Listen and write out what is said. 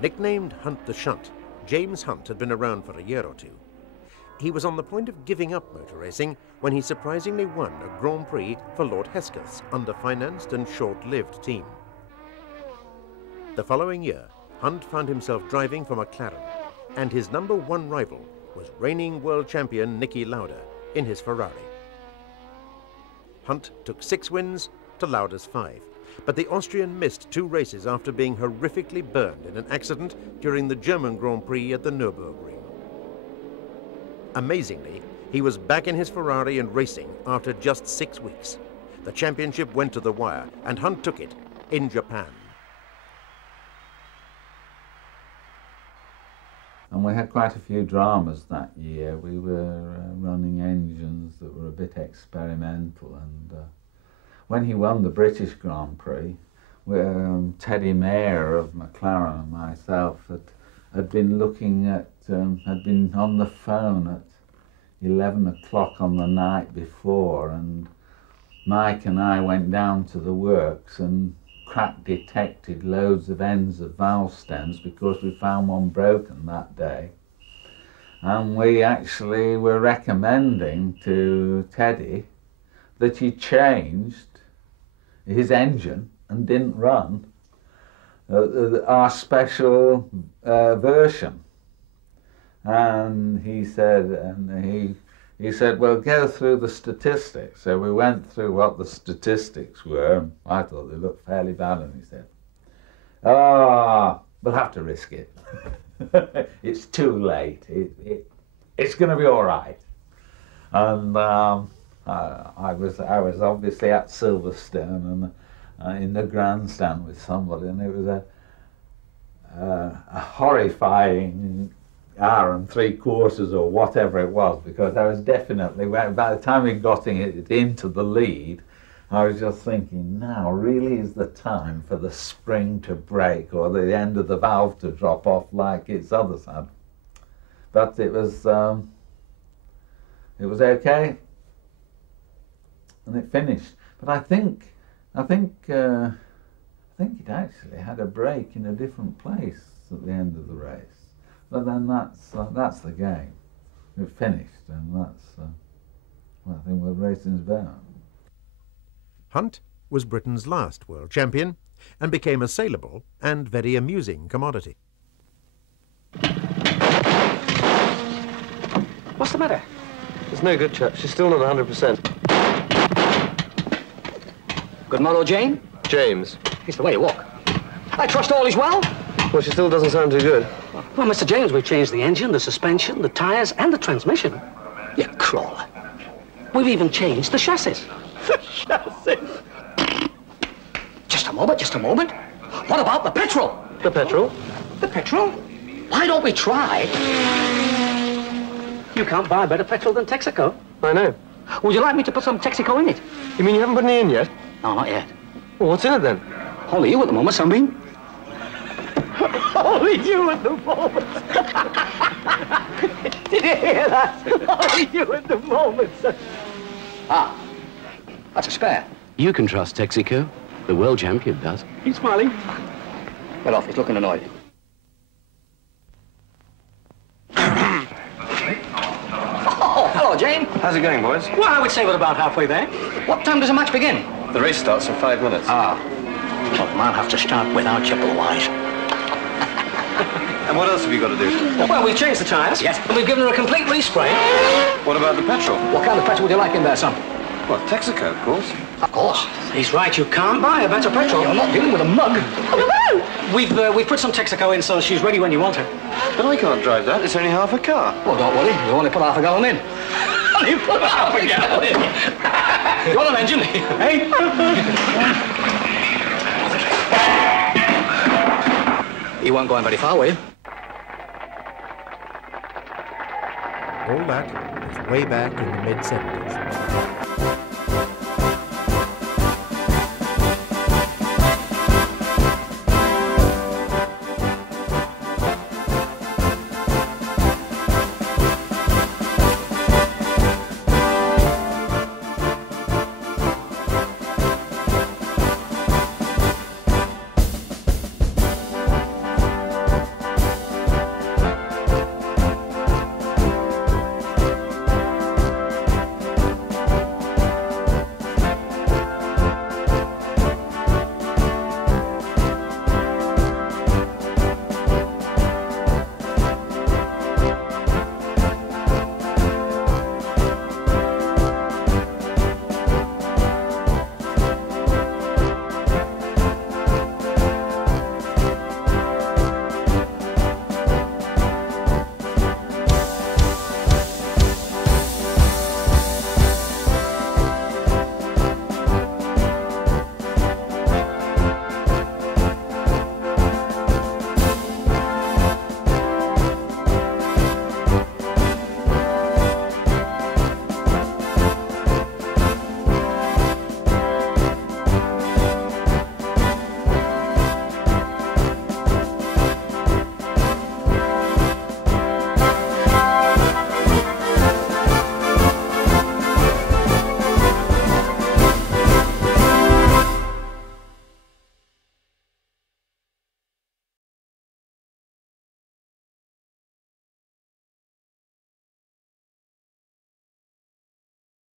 Nicknamed Hunt the Shunt, James Hunt had been around for a year or two. He was on the point of giving up motor racing when he surprisingly won a Grand Prix for Lord Hesketh's under-financed and short-lived team. The following year, Hunt found himself driving for McLaren, and his #1 rival was reigning world champion Niki Lauda in his Ferrari. Hunt took 6 wins to Lauda's 5, but the Austrian missed 2 races after being horrifically burned in an accident during the German Grand Prix at the Nürburgring. Amazingly, he was back in his Ferrari and racing after just 6 weeks. The championship went to the wire, and Hunt took it in Japan. And we had quite a few dramas that year. We were running engines that were a bit experimental, and when he won the British Grand Prix, Teddy Mayer of McLaren and myself had been looking at, had been on the phone at 11 o'clock on the night before, and Mike and I went down to the works and crack detected loads of ends of valve stems because we found one broken that day. And we actually were recommending to Teddy that he changed his engine and didn't run our special version. And he said, well, go through the statistics. So we went through what the statistics were. I thought they looked fairly bad, and he said, we'll have to risk it. It's too late. It's going to be all right. And I was obviously at Silverstone and in the grandstand with somebody, and it was a horrifying hour and 3/4 or whatever it was, because I was definitely, by the time we got it into the lead, I was just thinking, now really is the time for the spring to break or the end of the valve to drop off like its others had. But it was okay, and it finished. But I think it actually had a break in a different place at the end of the race. But then that's the game. It finished, and that's what I think what racing's about. Hunt was Britain's last world champion and became a saleable and very amusing commodity. What's the matter? It's no good, chap. She's still not 100%. Good morrow, Jane? James. It's the way you walk. I trust all is well? Well, she still doesn't sound too good. Well, Mr. James, we've changed the engine, the suspension, the tyres, and the transmission. You crawler. We've even changed the chassis. The chassis? Just a moment, just a moment. What about the petrol? The petrol? The petrol? Why don't we try? You can't buy better petrol than Texaco. I know. Would you like me to put some Texaco in it? You mean you haven't put any in yet? No, not yet. Well, what's in it then? Only you at the moment, Sunbeam. Only you at the moment. Did you hear that? Only you at the moment, sir. Ah, that's a spare. You can trust Texaco. The world champion does. He's smiling. Get off, he's looking annoyed. Oh, hello, Jane. How's it going, boys? Well, I would say we're about halfway there. What time does the match begin? The race starts in 5 minutes. Ah. Well, man, have to start without you, otherwise. And what else have you got to do? Well, we've changed the tyres. Yes. And we've given her a complete respray. What about the petrol? What kind of petrol would you like in there, son? Well, Texaco, of course. Of course. He's right, you can't buy a better petrol. You're not dealing with a mug. We've put some Texaco in so she's ready when you want her. But I can't drive that. It's only half a car. Well, don't worry. We only put half a gallon in. Only put half a gallon in. You want an engine? Hey? You weren't going very far, were you? All that was way back in the mid-70s.